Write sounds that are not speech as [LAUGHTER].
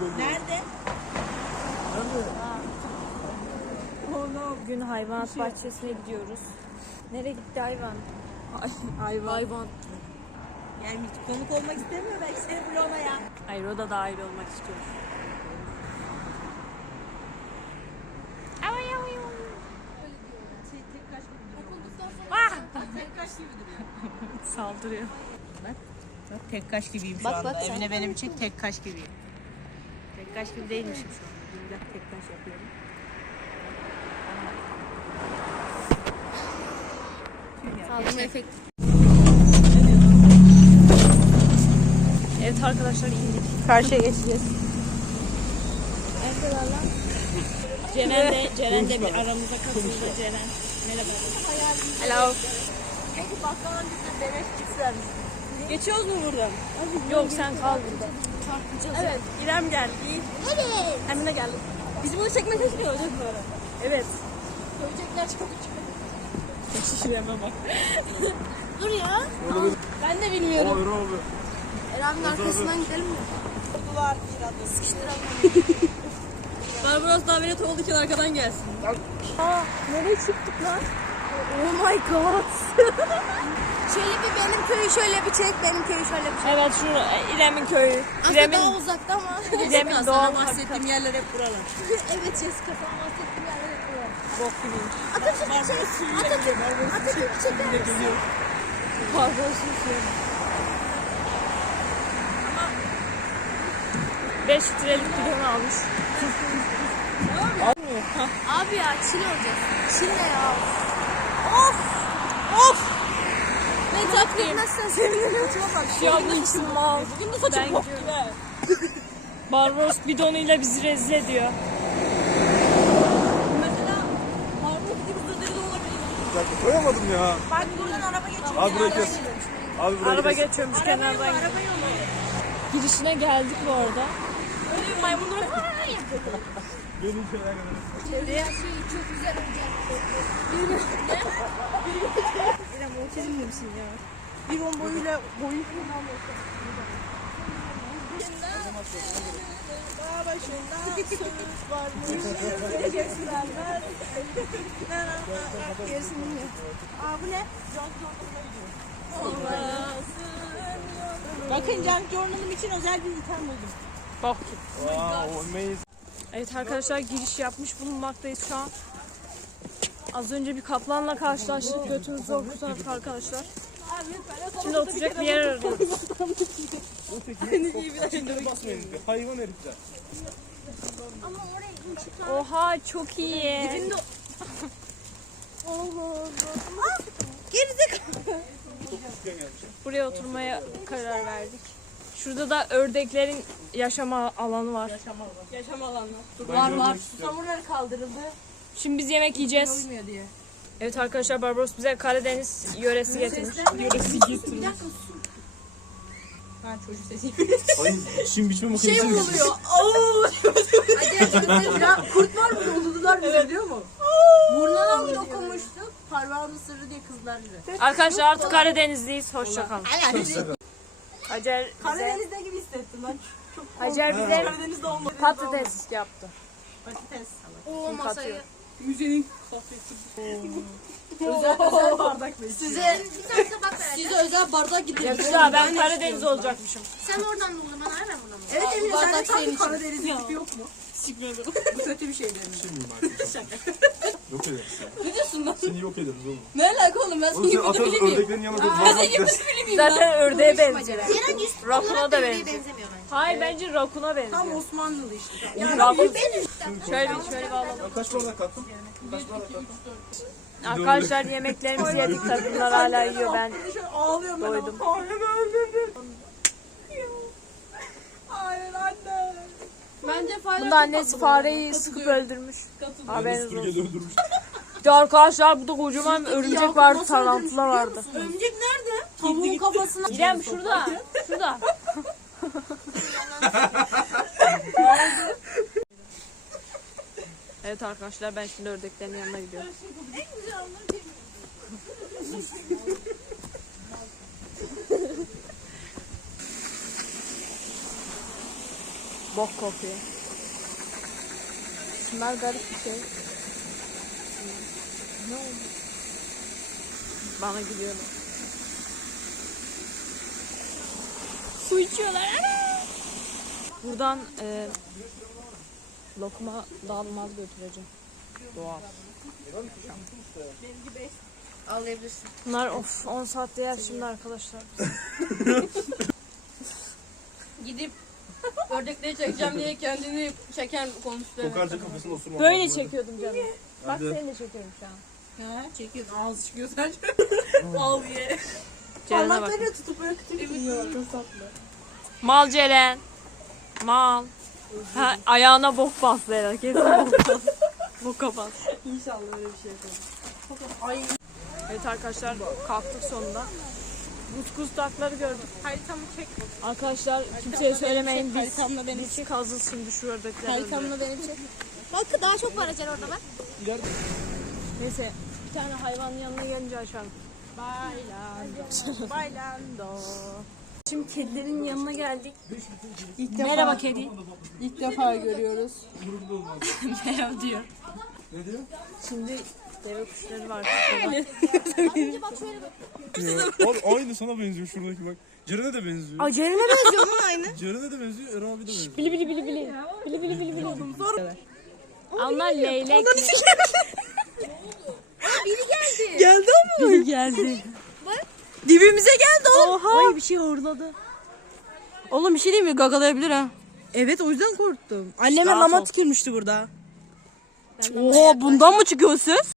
Nerede? Bugün hayvanat bahçesine gidiyoruz. Nereye gitti hayvan? Hayvan. Hayvan. Yani hiç konuk olmak istemiyor belki seni vloguna ya. Hayır o da dahil olmak istiyor. Gibi duruyor. Ah! Tek kaş gibi duruyor. Saldırıyor. Bak tek kaş gibiyim şu Bak, anda. bak sen. Evine benim için tek kaş gibiyim. Tek kaş gibi değilmişim şu anda. Bir dakika tek kaş yapıyorum. Saldırma efekti. Evet arkadaşlar indik. Karşıya geçeceğiz. Ceren de, Ceren de bir aramıza katıldı Ceren. Merhaba. Hello. Peki bakkalın bize beleş cips vermiş. Geçiyoruz mu buradan? Yok sen kal burada. Evet İrem geldi. Evet. Emine geldi. Biz bunu çekmek istiyoruz bu arada. Evet. Söyleyecekler çok İrem'e bak. [LAUGHS] Dur ya. Ben de bilmiyorum. Eren'in arkasından gidelim mi? Oldular bir adım. Sıkıştıralım. [LAUGHS] Barbaros davet olduğu için arkadan gelsin. Aa, nereye çıktık lan? Oh my god. [LAUGHS] Şöyle bir benim köyü şöyle bir çek, benim köyü şöyle bir çek. evet şu İrem'in köyü. Aslında İrem'in daha uzakta ama. İrem'in Sana doğal bahsettiğim yerler hep buralar. [LAUGHS] evet Jessica sana bahsettiğim yerlere koyalım. bok gibiymiş. Atatürk'ü çek. Atatürk, Atatürk'ü çeker misin? Barbaros'un suyu. 5 litrelik bidon almış. Abi ya Çin olacağız. Çin ne ya? Of! Of! Ben takip etmezsen sevinirim. Ya bu için mal. Bugün de saçım bok gibi. [LAUGHS] Barbaros bidonuyla bizi rezil ediyor. Mesela Harvard gibi da olabilir. Bir dakika koyamadım ya. Bak buradan araba geçiyor. Abi burayı kes. Abi burayı Araba kes. geçiyormuş kenardan. Girişine geldik bu arada. Öyle maymunlara Benim şeyler kadar. Çevreye şey çok güzel olacak. [LAUGHS] Otizm misin ya? Bir on boyuyla boyu Dağ başında varmış. Gerisini. Aa bu ne? Bakın Junk Jordan'ım için özel bir item buldum. Bak. Wow, amazing. Evet arkadaşlar giriş yapmış bulunmaktayız şu an. Az önce bir kaplanla karşılaştık. Götümüz zor kurtardık arkadaşlar. Şimdi oturacak bir yer arıyoruz. Hayvan herifler. Ama oraya. Oha çok iyi. Buraya oturmaya karar verdik. Şurada da ördeklerin yaşama alanı var. Yaşam alanı. Var var. Samurlar kaldırıldı. Şimdi biz yemek yiyeceğiz. Diye. Evet arkadaşlar Barbaros bize Karadeniz yöresi getirmiş. Yöresi getirmiş. Ha çocuk sesi. Ay işin biçme makinesi Şey mi mi? oluyor? [LAUGHS] Oo! Hadi ya kurt var mı? Uludular bizi biliyor mu? Burnuna bir okumuştuk. Parmağın sırrı diye kızlar bize. Arkadaşlar artık Karadenizliyiz. Hoşçakalın. Hacer bize, Karadeniz'de gibi hissettim ben. Çok Hacer bize patates yaptı. Patates. O masayı. Müzenin özel, özel bardak verin. Size bir. Size özel bardak gidiyor. Yakıştı ben Karadeniz olacakmışım. Sen oradan doldur bana ver ben buradan. Evet Emine sen de bardak tam senin bir için. Karadeniz tipi yok mu? Bu kötü bir şey benim. Miyim arkadaşlar? Yok ederiz seni. Ne diyorsun lan? Seni yok ederiz oğlum. Ne alaka oğlum ben Oğlum seni sen atarız miyim? ördeklerin yanına koyup. Zaten ördeğe benziyor. Ceren yüz Rakuna olarak da da benziyor. benzemiyor bence. Hayır bence rakuna Tam benziyor. Osmanlılı işte. Rakun. Şöyle şöyle bir alalım. Kaç bardak kattım? Kaç bardak kattım? Arkadaşlar yemeklerimizi yedik kadınlar hala yiyor ben. Ağlıyorum ben. Doydum. Hayır öldürdüm. Hayır anne. Bence fayda Bunda annesi fareyi sıkıp öldürmüş. Haberiniz olsun. İşte arkadaşlar burada kocaman örümcek vardı, tarantula vardı. Örümcek nerede? Tavuğun kafasına. İrem şurada. Şurada. [LAUGHS] evet arkadaşlar ben şimdi ördeklerin yanına gidiyorum. Bok kokuyor. Şunlar garip bir şey. Ne oldu? Bana gülüyorlar. Su içiyorlar. Buradan e, lokma dağılmaz götüreceğim. Doğal. Ağlayabilirsin. Bunlar of 10 saatte yer şimdi arkadaşlar. [LAUGHS] Gidip ördekleri çekeceğim diye kendini çeken konuştu. Kokarca kafasına osurma. Böyle çekiyordum canım. Bak de. seni de çekiyorum şu an. Ha, çekiyorsun. Ağzı çıkıyor sadece. [LAUGHS] Al ye. Parmaklarıyla tutup böyle kütüyor. Mal Ceren. Mal. Ha, ayağına bok bastı herhalde. Kesin bok bastı. Boka bas. İnşallah öyle bir şey yapalım. Ay. Evet arkadaşlar kalktık sonunda. Buz kustakları gördük. Haritamı çek. Arkadaşlar kimseye söylemeyin biz. Haritamla beni şu ördekler. öldü. Haritamla beni çek. Bak daha çok var Ecel orada bak. Neyse bir tane hayvanın yanına gelince açalım. Bailando. Bailando. Şimdi kedilerin yanına geldik. İlk Merhaba kedi. İlk defa görüyoruz. [LAUGHS] Merhaba diyor. Ne diyor? Şimdi deve kuşları var. Bak şöyle bak. Abi aynı sana benziyor şuradaki bak. Ceren'e de benziyor. Aa Ceren'e benziyor lan [LAUGHS] aynı. Ceren'e de benziyor, Eren abi de benziyor. Bili bili bili bili. Bili bili bili bili. Onlar leylek. Geldi ama. Biri geldi. Dibimize geldi o. Oha. Ay bir şey horladı. Oğlum bir şey değil mi? Gagalayabilir ha. Evet o yüzden korktum. Anneme Rahat mama ol. tükürmüştü burada. Oha bundan mı çıkıyor ses?